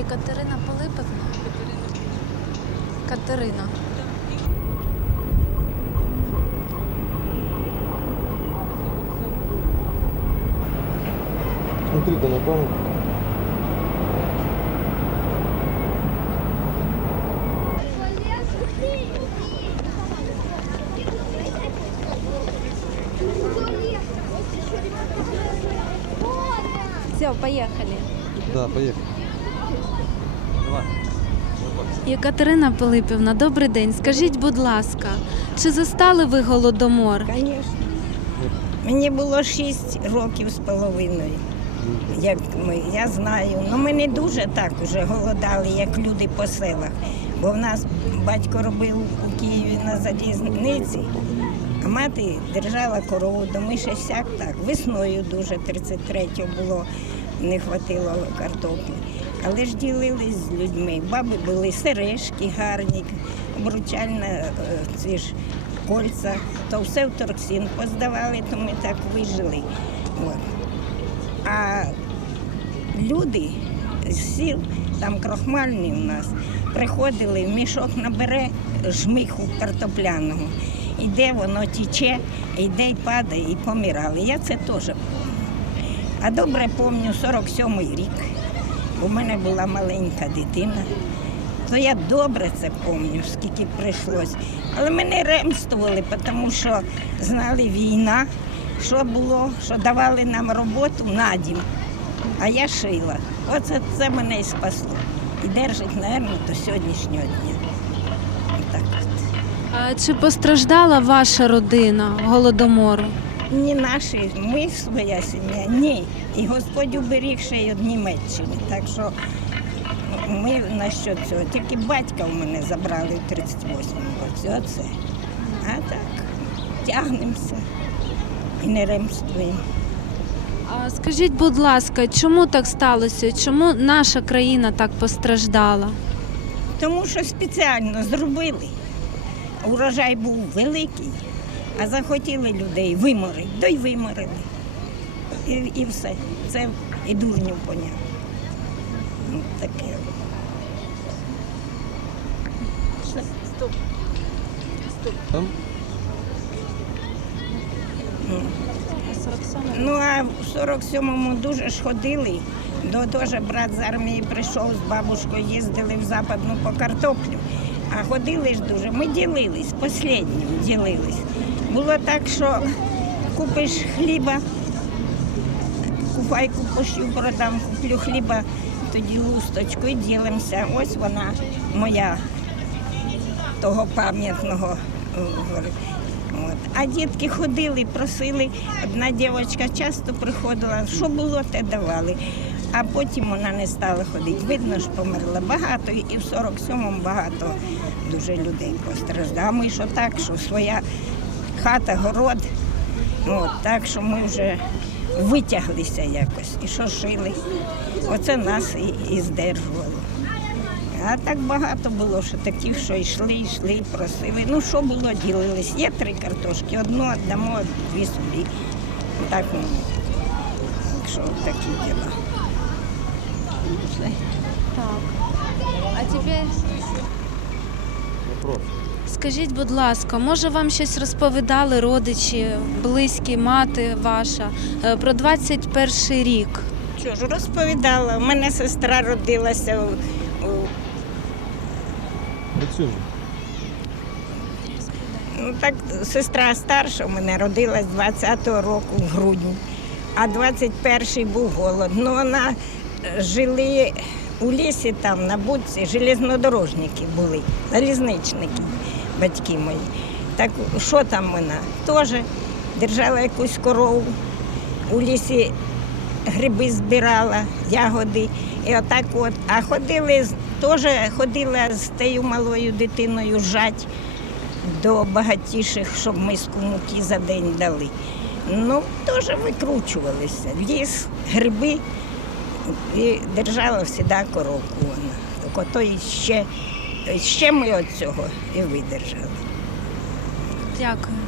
Катерина Пилипівна? Катерина. Смотрите на камеру. Все, поїхали. Да, поехали. Катерина Пилипівна, добрий день. Скажіть, будь ласка, чи застали ви голодомор? Звісно. Мені було 6 років з половиною. Як ми, я знаю. Ну ми не дуже так уже голодали, як люди по селах. Бо в нас батько робив у Києві на залізниці, а мати держала корову, то ми ще сяк так. Весною дуже 33-го було, не хватило картоплі. Але ж ділились з людьми. Баби були сережки гарні, обручальна е, ці ж кольця, то все в торксін поздавали, то ми так вижили. От. А люди з сіл, там крохмальні у нас, приходили, мішок набере жмиху картопляного. Іде воно тіче, йде й падає, і помирали. Я це теж. А добре пам'ятаю 47-й рік. У мене була маленька дитина. То я добре це пам'ятаю, скільки прийшлось. Але ми не ремствували, тому що знали війна, що було, що давали нам роботу на дім. А я шила. Оце це мене і спасло. І держить, мабуть, до сьогоднішнього дня. Отак от. А Чи постраждала ваша родина голодомору? Ні наші, ми своя сім'я, ні. І Господь уберіг ще й від Німеччини. Так що ми на що цього. Тільки батька у мене забрали в 38-му році. Оце. А так, тягнемося і не ремствуємо. А скажіть, будь ласка, чому так сталося? Чому наша країна так постраждала? Тому що спеціально зробили. Урожай був великий, а захотіли людей виморити, то й виморили. І, і все. Це і дурнів поняв. Ну, таке. Там? Ну а в 47-му дуже ж ходили. До теж брат з армії прийшов з бабушкою, їздили в западну по картоплю. А ходили ж дуже. Ми ділились, останнім ділились. Було так, що купиш хліба, купайку пошью продам, куплю хліба, тоді лусточку і ділимося. Ось вона моя того пам'ятного. От. А дітки ходили, просили. Одна дівчинка часто приходила, що було, те давали. А потім вона не стала ходити. Видно, що померла багато, і в 47-му багато дуже людей постраждало. А ми що так, що своя хата, город. От, так що ми вже витяглися якось. І що шили. Оце нас і, і здержувало. А так багато було, що таких, що йшли, йшли, просили. Ну, що було, ділились. Є три картошки, одну віддамо, дві собі. Так, ну, так що такі діла. Все. Так. А тепер Вопрос. скажіть, будь ласка, може вам щось розповідали родичі, близькі, мати ваша е, про 21 рік? Що ж, розповідала, у мене сестра родилася у. Ну так, сестра старша у мене родилась 20-го року в грудні, а 21-й був голод. Ну, вона жили у лісі там, на будці, железнодорожники були, залізничники, батьки мої. Так що там вона? Теж держала якусь корову, у лісі гриби збирала, ягоди. І отак от. А ходили, теж ходила з тією малою дитиною жать до багатіших, щоб миску муки за день дали. Ну, теж викручувалися. Ліс, гриби і держала завжди коробку вона. Так і ще, ще ми від цього і видержали. Дякую.